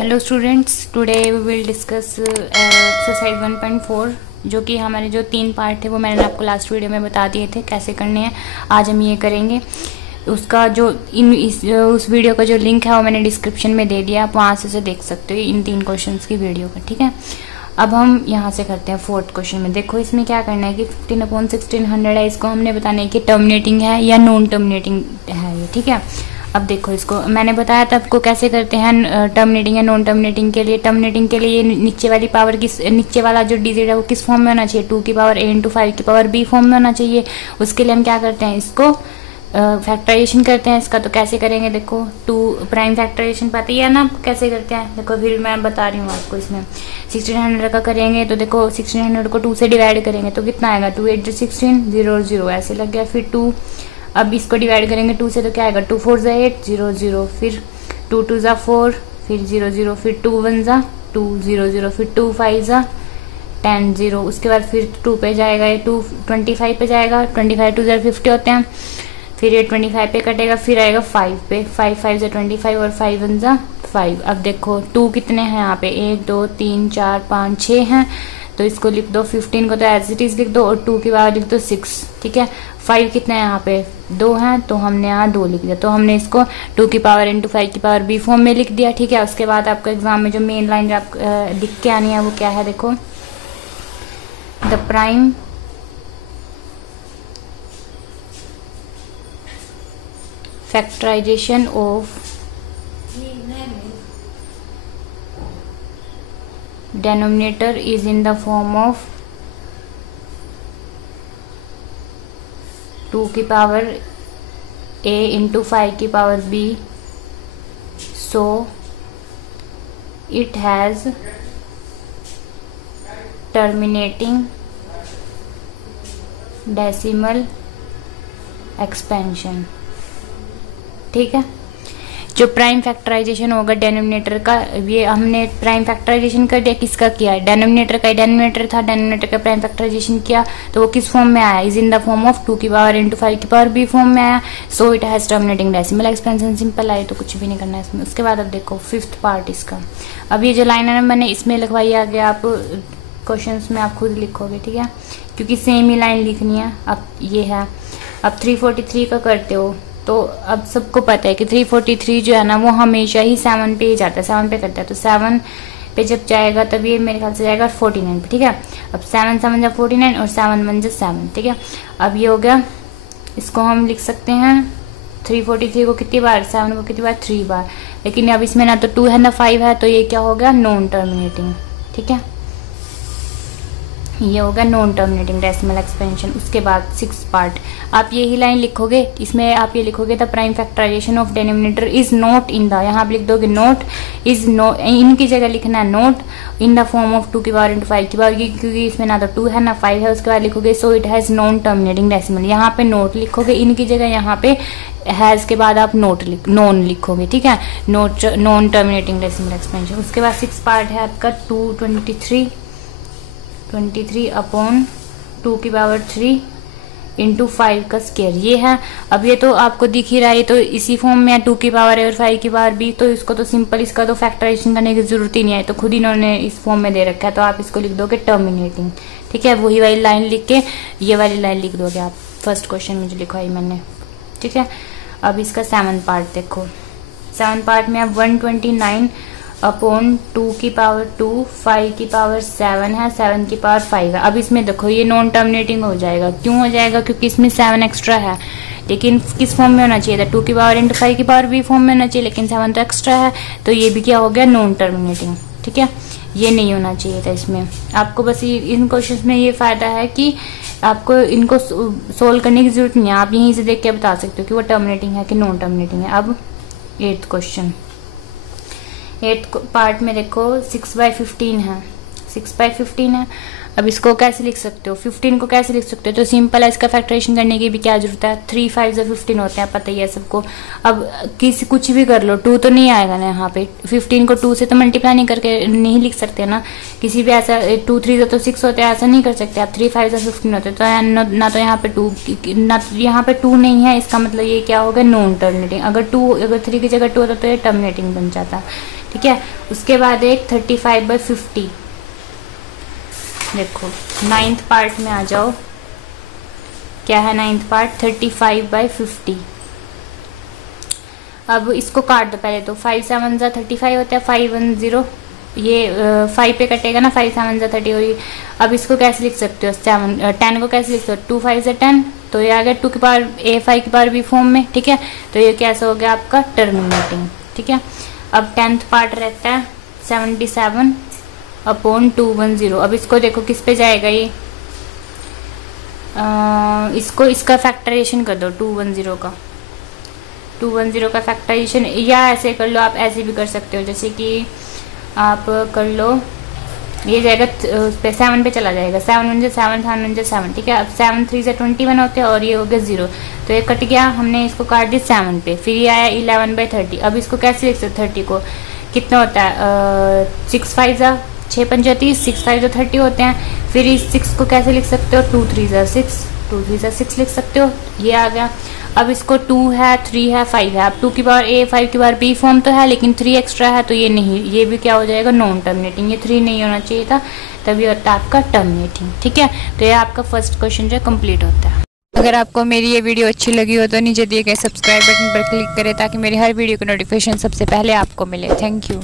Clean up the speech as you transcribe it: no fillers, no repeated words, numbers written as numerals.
Hello students, today we will discuss exercise 1.4 जो कि हमारे जो 3 पार्ट थे वो मैंने आपको लास्ट वीडियो में बता दिए थे कैसे करने हैं। आज हम ये करेंगे। उसका जो उस वीडियो का जो लिंक है वो मैंने डिस्क्रिप्शन में दे दिया, आप वहाँ से उसे देख सकते हो इन 3 क्वेश्चंस की वीडियो का। ठीक है, अब हम यहाँ से करते हैं 4th क्वेश्चन में। देखो इसमें क्या करना है कि 15/1600 है, इसको हमने बताना है कि टर्मिनेटिंग है या नॉन टर्मिनेटिंग है ये। ठीक है, अब देखो इसको मैंने बताया था आपको कैसे करते हैं टर्मिनेटिंग या नॉन टर्मिनेटिंग के लिए। टर्मिनेटिंग के लिए नीचे वाली पावर किस नीचे वाला जो डिजिट है वो किस फॉर्म में होना चाहिए, 2 की पावर a × 5 की पावर b फॉर्म में होना चाहिए। उसके लिए हम क्या करते हैं, इसको फैक्टराइजेशन करते हैं इसका। तो कैसे करेंगे, देखो 2 प्राइम फैक्टराइजेशन पता ही है ना आपको कैसे करते हैं। देखो फिर मैं बता रही हूँ आपको। इसमें 1600 का करेंगे तो देखो 1600 को 2 से डिवाइड करेंगे तो कितना आएगा, 2 8 16 0 0 ऐसे लग गया। फिर 2, अब इसको डिवाइड करेंगे 2 से तो क्या आएगा, 2 4 8 0 0, फिर 2 2 4, फिर 0 0, फिर 2 1 2 0 0, फिर 2 5 10 0। उसके बाद फिर 2 पे जाएगा, ये 2 25 पे जाएगा, 25 2 50 होते हैं। फिर ये 25 पे कटेगा, फिर आएगा 5 पे, 5 5 25 और 5 1 5। अब देखो 2 कितने हैं यहाँ पे, 1 2 3 4 5 6 हैं, तो इसको लिख दो। 15 को तो एज इट इज लिख दो और 2 की पावर लिख दो 6। ठीक है, 5 कितने हैं यहाँ पे, 2 हैं, तो हमने यहाँ 2 लिख दिया। तो हमने इसको 2 की पावर × 5 की पावर b फॉर्म में लिख दिया। ठीक है, उसके बाद आपको एग्जाम में जो मेन लाइन आप लिख के आनी है वो क्या है, देखो the prime factorization of denominator is in the form of 2 की पावर a × 5 की power b, so it has terminating decimal expansion। ठीक है, जो प्राइम फैक्टराइजेशन होगा डेनोमिनेटर का, ये हमने प्राइम फैक्टराइजेशन कर दिया। किसका किया है, डेनोमिनेटर का। डेनोमिनेटर था, डेनोमिनेटर का प्राइम फैक्टराइजेशन किया तो वो किस फॉर्म में आया, is in the form of 2 की पावर × 5 की पावर b फॉर्म में आया। So it has terminating decimal expansion. Simple आए तो कुछ भी नहीं करना है इसमें। उसके बाद अब देखो 5th पार्ट इसका। अब ये जो लाइन है मैंने इसमें लिखवाई आगे, आप क्वेश्चन में आप खुद लिखोगे। ठीक है, क्योंकि सेम ही लाइन लिखनी है। अब ये है, अब 343 का करते हो तो अब सबको पता है कि 343 जो है ना वो हमेशा ही 7 पे ही जाता है, 7 पे करता है। तो 7 पे जब जाएगा तब ये मेरे ख्याल से जाएगा 49 पे। ठीक है, अब 7 7 जब 49 और 7 1 जब 7। ठीक है, अब ये हो गया। इसको हम लिख सकते हैं 343 को कितनी बार, 7 को कितनी बार, 3 बार। लेकिन अब इसमें ना तो 2 है ना 5 है, तो ये क्या हो गया, नॉन टर्मिनेटिंग। ठीक है, ये होगा नॉन टर्मिनेटिंग डेसिमल एक्सपेंशन। उसके बाद 6th पार्ट आप यही लाइन लिखोगे। इसमें आप ये लिखोगे the prime factorisation of denominator is not in the, यहाँ आप लिख दोगे नॉट इज नो, इनकी जगह लिखना है not in the form of 2 की पावर × 5 की पावर, क्योंकि इसमें ना तो 2 है ना 5 है। उसके बाद लिखोगे so it has non terminating decimal, यहाँ पे नोट लिखोगे, इनकी जगह यहाँ पे हैज के बाद आप नॉन लिखोगे। ठीक है, नॉन टर्मिनेटिंग डेसिमल एक्सपेंशन। उसके बाद 6th पार्ट है आपका 23/2 की पावर 3 × 5 का स्क्वायर, ये है। अब ये तो आपको दिख ही रहा है, तो इसी फॉर्म में है, 2 की पावर a और 5 की पावर b। तो इसको तो सिंपल, इसका तो फैक्टराइजेशन करने की जरूरत ही नहीं है, तो खुद इन्होंने इस फॉर्म में दे रखा है। तो आप इसको लिख दोगे टर्मिनेटिंग। ठीक है, वही वाली लाइन लिख के ये वाली लाइन लिख दोगे आप 1st क्वेश्चन में जो लिखवाई मैंने। ठीक है, अब इसका 7th पार्ट देखो। 7th पार्ट में अब 129/2 की पावर 2, 5 की पावर 7 है, 7 की पावर 5 है। अब इसमें देखो ये नॉन टर्मिनेटिंग हो जाएगा। क्यों हो जाएगा, क्योंकि इसमें 7 एक्स्ट्रा है, लेकिन किस फॉर्म में होना चाहिए था, 2 की पावर × 5 की पावर b फॉर्म में होना चाहिए, लेकिन 7 तो एक्स्ट्रा है, तो ये भी क्या हो गया, नॉन टर्मिनेटिंग। ठीक है, ये नहीं होना चाहिए था इसमें। आपको बस इन क्वेश्चन में ये फायदा है कि आपको इनको सोल्व करने की जरूरत नहीं है, आप यहीं से देख के बता सकते हो कि वो टर्मिनेटिंग है कि नॉन टर्मिनेटिंग है। अब 8th क्वेश्चन, 8th पार्ट में देखो 6/15 है, 6/15 है। अब इसको कैसे लिख सकते हो, 15 को कैसे लिख सकते हो, तो सिंपल है, इसका फैक्टराइजेशन करने की भी क्या जरूरत है, 3 5 15 होते हैं, पता ही है सबको। अब किसी कुछ भी कर लो, 2 तो नहीं आएगा ना यहाँ पे, 15 को 2 से तो मल्टीप्लाई नहीं करके नहीं लिख सकते ना, किसी भी ऐसा 2 3 तो 6 होते हैं, ऐसा नहीं कर सकते आप, 3 5 15 होते तो ना तो यहाँ पे 2 ना यहाँ पे 2 नहीं है, इसका मतलब ये क्या होगा, नॉन टर्मिनेटिंग। अगर 3 की जगह 2 होता तो ये टर्मिनेटिंग बन जाता। ठीक है। उसके बाद एक 35/50, देखो 9th पार्ट में आ जाओ, क्या है 9th पार्ट, 35/50। अब इसको काट दो पहले तो, 5 7 जा 35 होता है, 5 1 0, ये 5 पे कटेगा ना, 5 7 जा 30 और ये। अब इसको कैसे लिख सकते हो, 10 को कैसे लिख सकते हो, 2 5 से 10, तो ये आ गया 2 की पावर a 5 की पावर b फॉर्म में, ठीक है। तो ये कैसे हो गया आपका टर्मिनेटिंग, ठीक है। अब 10th पार्ट रहता है 77/210। अब इसको देखो किस पे जाएगा ये, इसको इसका फैक्टराइजेशन कर दो 210 का, 210 का फैक्टराइजेशन, या ऐसे कर लो आप, ऐसे भी कर सकते हो, जैसे कि आप कर लो, ये जाएगा उस पे 7 पे चला जाएगा, 7 1 7 7 1 7, ठीक है। अब 7 3 से 21 होते हैं और ये हो गया 0, तो ये कट गया, हमने इसको काट दिया 7 पे। फिर ये आया 11/30। अब इसको कैसे लिख सकते, 30 को कितना होता है, 6 5 जा 6 5 30, 6 5 30 होते हैं। फिर इस 6 को कैसे लिख सकते हो, 2 3 जा 6, 2 3 जा 6 लिख सकते हो, ये आ गया। अब इसको 2 है 3 है 5 है, अब 2 की पावर a 5 की पावर b फॉर्म तो है, लेकिन 3 एक्स्ट्रा है तो ये नहीं, ये भी क्या हो जाएगा, नॉन टर्मिनेटिंग, ये 3 नहीं होना चाहिए था, तभी होता है आपका टर्मिनेटिंग, ठीक है। तो ये आपका फर्स्ट क्वेश्चन जो कंप्लीट होता है। अगर आपको मेरी ये वीडियो अच्छी लगी हो तो नीचे दिए गए सब्सक्राइब बटन पर क्लिक करें ताकि मेरी हर वीडियो की नोटिफिकेशन सबसे पहले आपको मिले। Thank you.